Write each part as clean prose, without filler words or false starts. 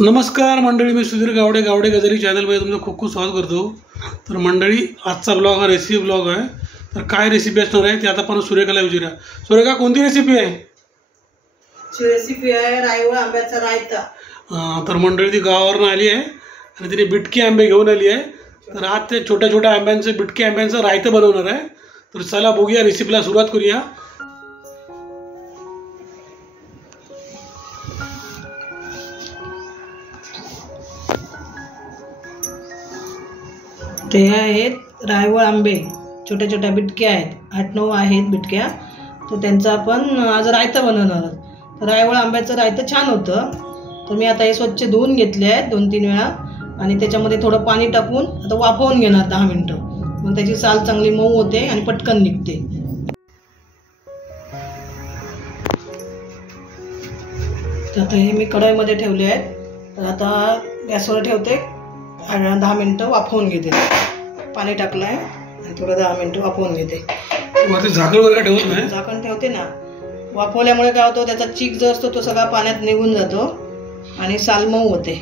नमस्कार मंडळी, मी सुधीर गावडे गावडे गजारी चॅनलमध्ये तुमचं खूप खूप स्वागत करतो। तर मंडळी, आजचा ब्लॉग हा रेसिपी ब्लॉग आहे। तर काय रेसिपी असणार आहे ते आता आपण सुरेखाला विचारूया। सुरेखा, कोणती रेसिपी आहे? रेसिपी आहे रायवळ आंब्याचा रायता। तर मंडळी, ती गावावरून आली आहे आणि तिने बिटकी आंबे घेऊन आली आहे। तर आज ते छोट्या छोट्या आंब्यांचं बिटकी आंब्यांचं रायतं बनवणार आहे। तर चला बघूया, रेसिपीला सुरुवात करूया। ते आहेत रायवळ आंबे, छोट्या छोट्या बिटक्या आहेत, 8-9 आहेत बिटक्या। तर त्यांचा आपण आज रायता बनवणार आहोत। तर रायवळ आंब्याचं रायतं छान होतं। तर मी आता हे स्वच्छ धुवून घेतले आहेत 2-3 वेळा आणि त्याच्यामध्ये थोडं पाणी टाकून आता वाफवून घेणार 10 मिनिटं। मग त्याची साल चांगली मऊ होते आणि पटकन निघते। तर आता हे मी कढईमध्ये ठेवले आहेत। तर आता गॅसवर ठेवते, 10 मिनिटं वाफवून घेते। पाणी टाकलं आहे आणि थोडं 10 मिनिटं वाफवून घेते। झाकण वगैरे ठेवत नाही? झाकण ठेवते ना। वाफवल्यामुळे काय होतं, त्याचा चीक जो असतो तो सगळा पाण्यात निघून जातो आणि साल मऊ होते।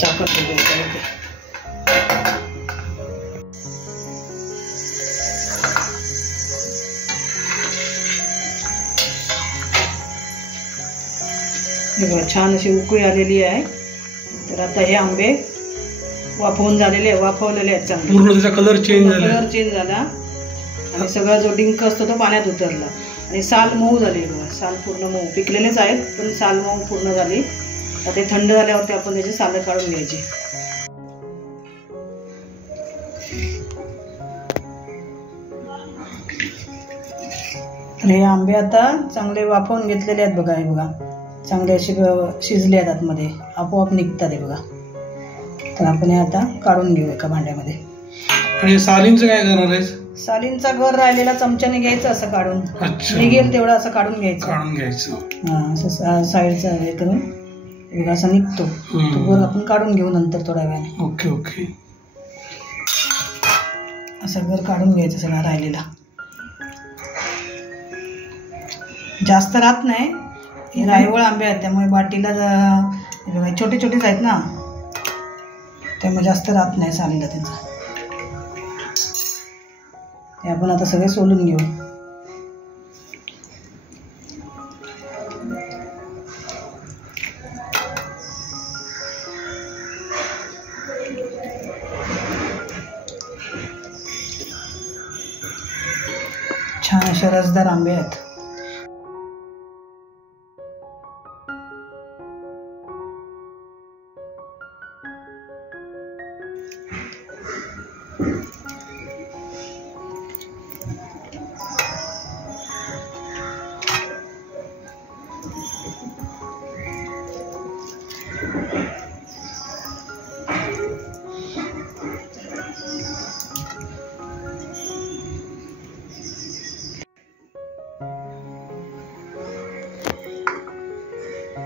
झाकण ठेवते। छान अशी उकळी आलेली आहे। तर आता हे आंबे वाफवून झालेले वाफवलेले आहेत चांगले। पूर्ण त्याचा कलर चेंज झाला आणि सगळा जो डिंक असतो तो पाण्यात उतरला आणि साल मऊ झाली बघा। साल पूर्ण मऊ, पिकलेलेच आहेत पण साल मऊ पूर्ण झाली। आता ते थंड झाल्यावरती आपण त्याची सालं काढून घ्यायची। तर हे आंबे आता चांगले वाफवून घेतलेले आहेत बघा। हे बघा चांगले असे शिजले आहेत, आतमध्ये आपोआप निघतात हे बघा। तर आपण हे आता काढून घेऊ एका भांड्यामध्ये। आणि सालींचं काय करणार आहेस? सालींचा गर राहिलेला चमच्याने घ्यायचं, असं काढून निघेल तेवढं असं काढून घ्यायचं। असं साईडचा हे करून बघा, असा निघतो तो गर आपण काढून घेऊ नंतर थोड्या वेळाने। ओके ओके, असं गर काढून घ्यायचं सगळा राहिलेला। जास्त राहत नाही, हे रायवळ आंबे आहेत त्यामुळे बाटीला छोटे छोटेच आहेत ना, त्यामुळे जास्त राहत नाही सालीला त्यांचा। हे आपण आता सगळे सोलून घेऊ। छान असे रसदार आंबे आहेत।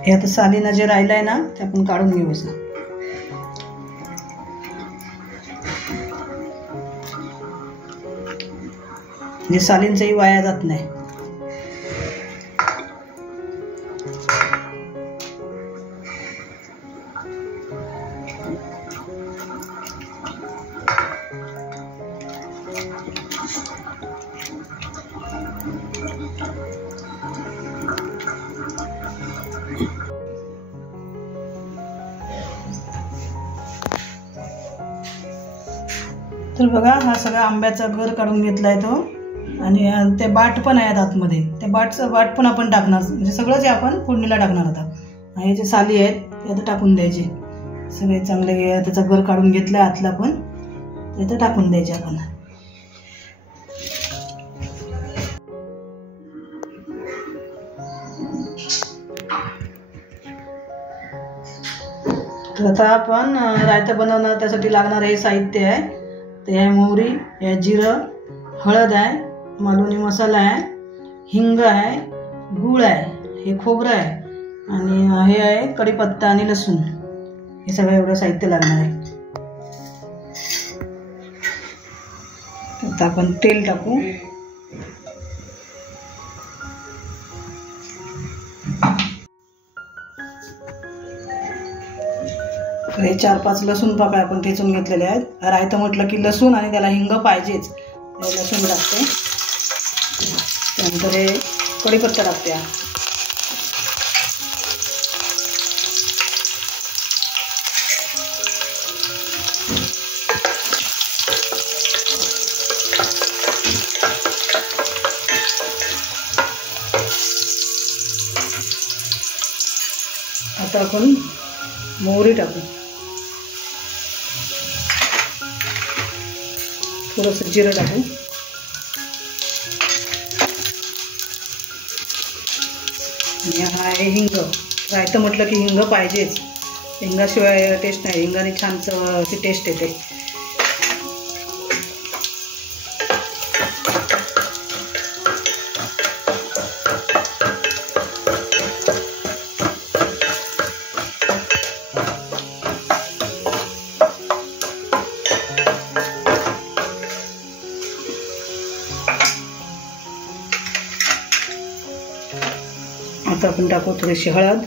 हे आता सालीनं जे राहिलंय ना ते आपण काढून घेऊ असं। म्हणजे सालींचंही वाया जात नाही। तर बघा, हा सगळा आंब्याचा गर काढून घेतलाय तो आणि ते बाट पण आहेत आतमध्ये, त्या बाट पण आपण टाकणार। म्हणजे सगळंच आपण फोडणीला टाकणार आता। हे जे साली आहेत ते आता टाकून द्यायचे सगळे चांगले। त्याचा गर काढून घेतलाय आतला पण, ते तर टाकून द्यायचे आपण। तर आता आपण रायता बनवणार, त्यासाठी लागणार हे साहित्य आहे। ते आहे मोहरी, हे जिरं, हळद आहे, मालवणी मसाला आहे, हिंग आहे, गूळ आहे, हे खोबरं आहे आणि हे आहे कढीपत्ता आणि लसूण। हे सगळं एवढं साहित्य लागणार आहे। आता आपण तेल टाकू। तर हे 4-5 लसूण पाकळ्या आपण ठेचून घेतलेले आहेत. रायतं म्हटलं की लसूण आणि त्याला हिंग पाहिजेच. लसूण टाकते, त्यानंतर हे कढीपत्ता टाकते. आता आपण मोहरी टाकू, थोडंसं जिरं टाकू आणि हा आहे हिंग. रायतं म्हटलं की हिंग पाहिजेच. हिंगाशिवाय टेस्ट नाही. हिंगाने छान ची टेस्ट येते. आता आपण टाकू थोडीशी हळद.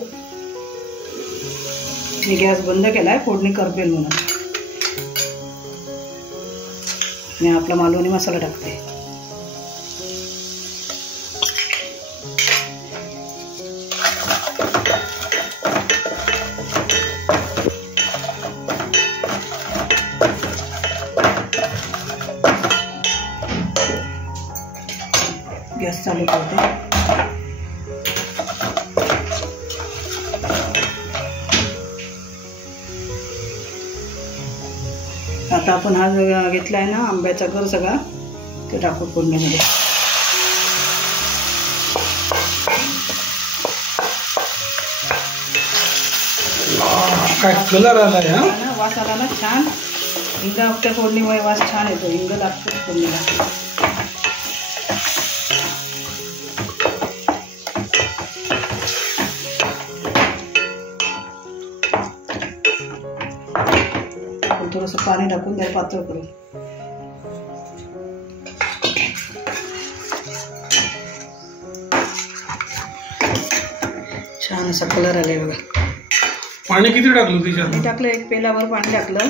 मी गॅस बंद केलाय फोडणी करपेल म्हणून. मी आपला मालवणी मसाला टाकते. गॅस चालू करते. आता आपण हा जो घेतला आहे ना आंब्याचा गर सगळा ते टाकू फोडणीमध्ये. काय कलर आलाय हा, वास आला ना छान. हिंगाच्या फोडणीमुळे वास छान येतो. हिंग लागतो फोडणीला. थोडंसं पाणी टाकून त्याला पातळ करू. छान असा कलर आलाय बघा. पाणी किती टाकलं त्याच्यात? मी टाकलं 1 पेल्यावर पाणी टाकलं,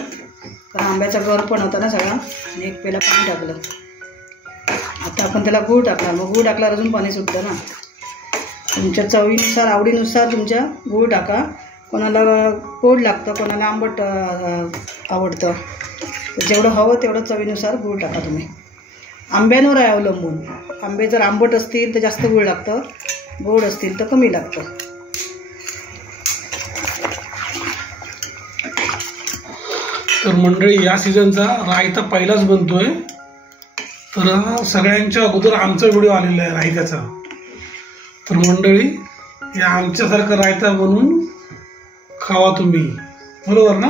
कारण आंब्याचा गर पण होता ना सगळा, आणि 1 पेला पाणी टाकलं. आता आपण त्याला गूळ टाकणार. मग गूळ टाकल्यावर अजून पाणी सुटतं ना. तुमच्या चवीनुसार आवडीनुसार तुमच्या गूळ टाका. कोणाला गोड लागतं, कोणाला आंबट आवडतं. जेवढं हवं तेवढं चवीनुसार गूळ टाका तुम्ही. आंब्यांवर आहे अवलंबून. आंबे जर आंबट असतील तर जास्त गूळ लागतं, गोड असतील तर कमी लागतं. तर मंडळी या सीझनचा रायता पहिलाच बनतोय. तर सगळ्यांच्या अगोदर आमचा व्हिडिओ आलेला आहे रायत्याचा. तर मंडळी या आमच्यासारखं रायता बनवून खावा तुम्ही, बरोबर ना?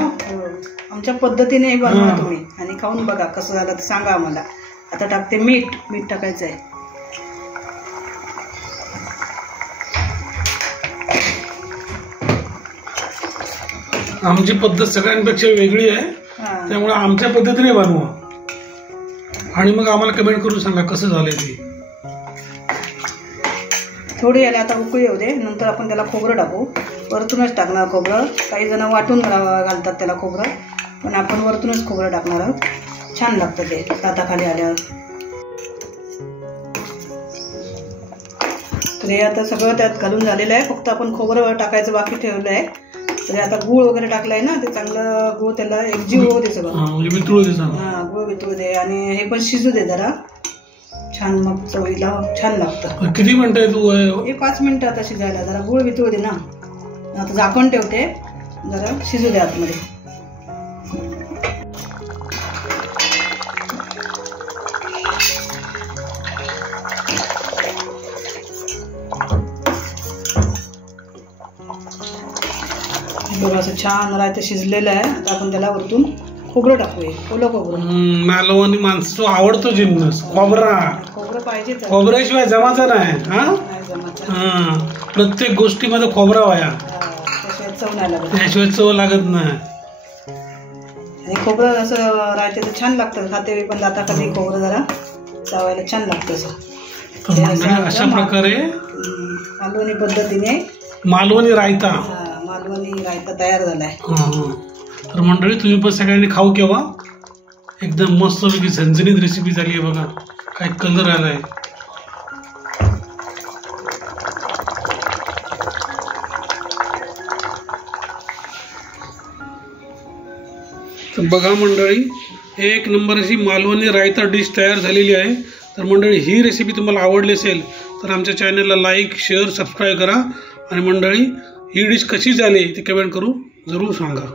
आमच्या पद्धतीने बनवा तुम्ही आणि खाऊन बघा कसं झालं तर सांगा आम्हाला. आता टाकते मीठ. मीठ टाकायचं आहे. आमची पद्धत सगळ्यांपेक्षा वेगळी आहे, त्यामुळे आमच्या पद्धतीने बनवा आणि मग आम्हाला कमेंट करून सांगा कसं झालंय ते. थोडी याला आता उकळी येऊ दे. नंतर आपण त्याला खोबरं टाकू. वरतूनच टाकणार खोबरं. काही जण वाटून घालतात त्याला खोबरं, पण आपण वरतूनच खोबरं टाकणार आहोत. छान लागतं ते दाताखाली आल्यावर. तर हे आता सगळं त्यात घालून झालेलं आहे. फक्त आपण खोबरं टाकायचं बाकी ठेवलं आहे. तर आता गूळ वगैरे टाकलाय ना, ते चांगलं गूळ त्याला एकजीव होऊ दे सगळं. हां, गूळ वितळू दे आणि हे पण शिजू दे जरा छान. मग चवीला छान लागतं. किती मिनिटं तू? हे 5 मिनिटं आता शिजायला. जरा गूळ वितळू दे ना. आता झाकण ठेवते, जरा शिजू दे आतमध्ये. बघा असं छान रायतं शिजलेलं आहे. आता आपण त्याला वरतून खोबरं टाकूया. ओलं खोबरं. मालवणी माणसं आवडतो जिन्नस खोबरा. खोबरं पाहिजे. खोबऱ्याशिवाय जमाचं नाही. जमाचं. प्रत्येक गोष्टीमध्ये खोबरा व्हाया, चव नाही लागत. त्याशिवाय चव लागत नाही. आणि खोबरं असं रायतं छान लागतं. खाते पण दाताखाली खोबरं जरा चावायला छान लागतं असं. अशा प्रकारे मालवणी पद्धतीने मालवणी रायता मालवणी रायता तयार झालाय. तर मंडळी तुम्ही पण सगळ्यांनी खाऊ केव्हा एकदम मस्तपैकी झणझणीत रेसिपी झाली आहे बघा, काय कलर आलाय. तर बघा मंडळी, एक नंबर अशी मालवणी रायता डिश तयार झालेली आहे. तर मंडळी ही रेसिपी तुम्हाला आवडली असेल तर आमच्या चॅनलला लाईक, शेअर, सबस्क्राईब करा. आणि मंडळी ही डिश कशी झाली ते कमेंट करून जरूर सांगा.